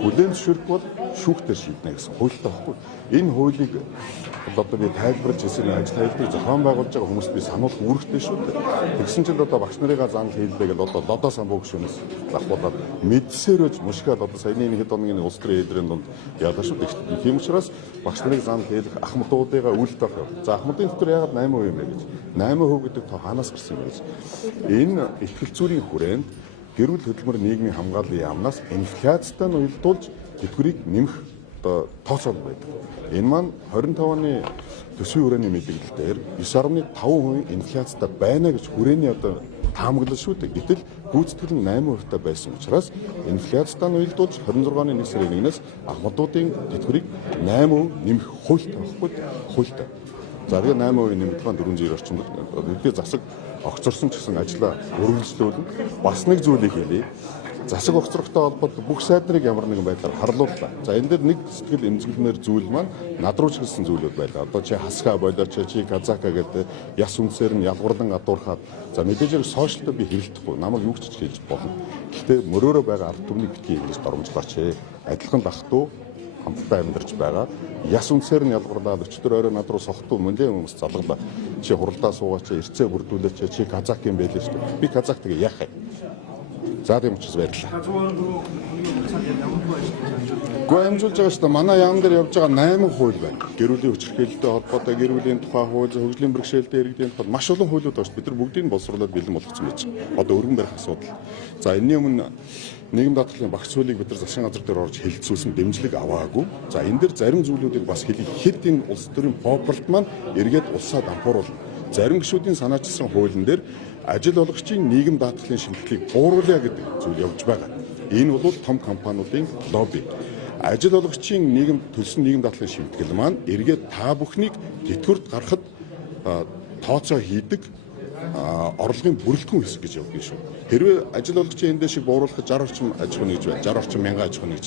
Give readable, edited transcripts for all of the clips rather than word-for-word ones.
хүлээн зөвшөөрөх бол шүүхтэр шийднэ гэсэн хуультай байхгүй. Энэ хуулийг одоо би тайлбарлаж хэлсэн ажил тайлбарыг зохион байгуулж байгаа хүмүүст би сануулах үүрэгтэй шүү дээ. Тэгсэн чинь одоо багш нарыгаа зан хийлдэ гэж одоо лодоо самбуу гүшүүнээс давхуулаад мэдсээрөөж мушгаад одоо саяны нэг хэд оны улс төрийн эдрийн дунд яалаа шүү дээ. Тийм учраас багш нарыг зан хийлэх ахмадуудыгаа үлдэх байх. За ахмадын дотор яагаад 8% юм бэ гэж. 8% гэдэг тоо ханаас гарсан юм гэж. Энэ ихтгэл зүйн хүрээнд гэр бүл хөдөлмөр нийгмийн хамгааллын яамнаас инфляцтай нь уялдуулж тэтгэврийг нэмэх одоо тооцоол байдаг. Энэ маань 25 оны төсвийн хүрээний мэдээлэлээр 9.5% инфляцтай байна гэж хүрээний одоо таамаглал шүү дээ. Гэтэл гүйцэтгэл нь 8% та байсан учраас инфляцтай нь уялдуулж 26 оны 1 сарын 1-ээс ахмадуудын тэтгэврийг 8% нэмэх хуультай байхгүй хуультай. За тэгээ 8% нэмэх маань 490 орчим үгүй засаг огцорсон ч гэсэн ажлаа үргэлжлүүлнэ. Бас нэг зүйлийг хэлье. Засаг огцрохтой холбоотой бүх сайд нарыг ямар нэгэн байдлаар харлууллаа. За энэ дээр нэг сэтгэл эмзэглэмээр зүйл маань над руу чиглэсэн зүйлүүд байлаа. Одоо чи хасгаа болоо чи казака гэдэг яс үнсээр нь ялгуурлан адуурхаад за мэдээж сошиалд би хэрэглэхгүй. Намайг юу ч хийж болно. Гэхдээ мөрөөрөө байгаа ард түмнийг битгий ингэж доромжлооч. Адилхан бахтуу хамтдаа амьдарч байгаа. Яс үнсээр нь ялгуурлаад өчтөр орой над руу сохтуу мөндөө хүмүүс залгалаа. Чи хуралдаа суугаач, эрцээ бүрдүүлээч, чи казак юм байлээ шүү дээ. Би казак тэгээ яах юм? За тийм учраас баярлалаа. Гэхдээ амжуулж байгаа шүү дээ. Манай яам дээр явж байгаа 8 хууль байна. Гэр бүлийн хүчирхээлтэй холбоотой, гэр бүлийн тухай хууль, хөгжлийн бэрхшээлтэй иргэдийн тухай маш олон хуулиуд байна шүү. Бид нар бүгдийг нь боловсруулаад бэлэн болгоцсон байж байгаа. Одоо өргөн барих асуудал. За энэний өмнө нийгэм даатгалын багц зүйлийг бид нар засгийн газар дээр орж хэлэлцүүлсэн дэмжлэг аваагүй. За энэ дээр зарим зүйлүүдийг бас хэлэх хэд энэ улс төрийн популт маань эргээд улсаа дампууруулна. Зарим гишүүдийн санаачилсан хуулийн дээр ажил олгогчийн нийгэм даатгалын шимтгэлийг бууруулъя гэдэг зүйл явж байгаа. Энэ бол том компаниудын лобби. Ажил олгогчийн төлсөн нийгэм даатгалын шимтгэл маань эргээд та бүхнийг тэтгэврт гаргахад тооцоо хийдэг орлогын бүрэлдэхүүн хэсэг гэж явдаг шүү. Хэрвээ ажил олгогчийн энэ шиг бууруулахад 60 орчим аж ахуйн нэгж байна. 60 орчим мянган аж ахуйн нэгж.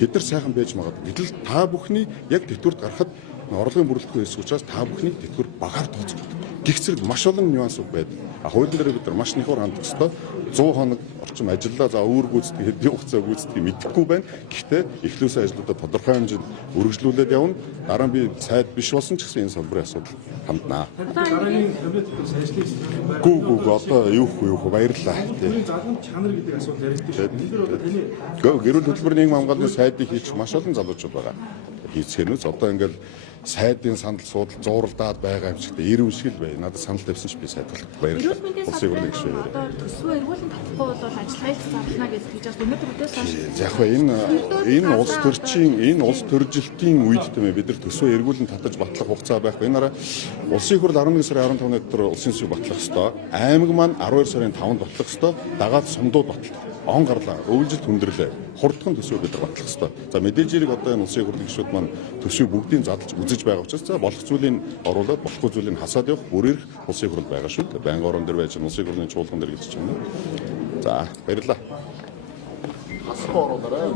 Тэд нар сайхан байж магадгүй. Гэтэл та бүхний яг тэтгэврт гаргахад орлогын бүрэлдэхүүн хэсэг учраас та бүхний тэтгэвэр багаар тооцогддог. Гэх зэрэг маш олон нюансууд байдаг. Хуулийн дээр бид нар маш нэхур хандах ёстой. 100 хоног орчим ажиллаа за өөр гүйцэтгэх хэдийн хугацаа гүйцэтгэх мэдэхгүй байна. Гэхдээ эхлүүлсэн ажлуудаа тодорхой хэмжээнд үргэлжлүүлээд явна. Дараа нь би сайд биш болсон ч гэсэн энэ салбарын асуудал ханднаа. Дараагийн кабинет сайжлах юм байна. Гүү одоо юу баярлалаа. Залуучууд чанар гэдэг асуудал ярьдаг шүү. Энэ дээр одоо таны гэр бүл хөтөлбөр нийгмийн хамгааллын сайдыг хийчих маш олон залуучууд байгаа. Хийцгэнүүс одоо ингээл сайдын санал суудал зууралдаад байгаа юм шиг ирүү шиг л бай. Надад санал тавьсан ч би сайд баярлалаа. Улсын хурлын гишүүн. Одоо төсвөө эргүүлэн татахгүй бол ажиллагааг зарлана гэж хэлж байгаа. Өнөөдөр өдөөс хойш яг энэ улс төржилтийн үед тийм бид нар төсвөө эргүүлэн татаж батлах хугацаа байхгүй. Энэ араа улсын хурл 11 сарын 15-ны дотор улсын төсвийг батлах ёстой. Аймаг маань 12 сарын 5-нд батлах ёстой. Дагаад сумдууд батлах. Он гарлаа. Өвлжилт хүндрэлээ. Хурдхан төсвөө бид нар батлах ёстой. За мэдээж хэрэг одоо энэ улсын хурлын гишүүд маань төсвийг бүгдийг задлж үзэж байгаа учраас за болох зүйлийг оруулаад болохгүй зүйлийг хасаад явах бүрээр улсын хурл байгаа шүү дээ. Байнгын орон дээр байж улсын хурлын чуулган дээр гэж чинь. За баярлалаа. Хасахгүй оруулаарай.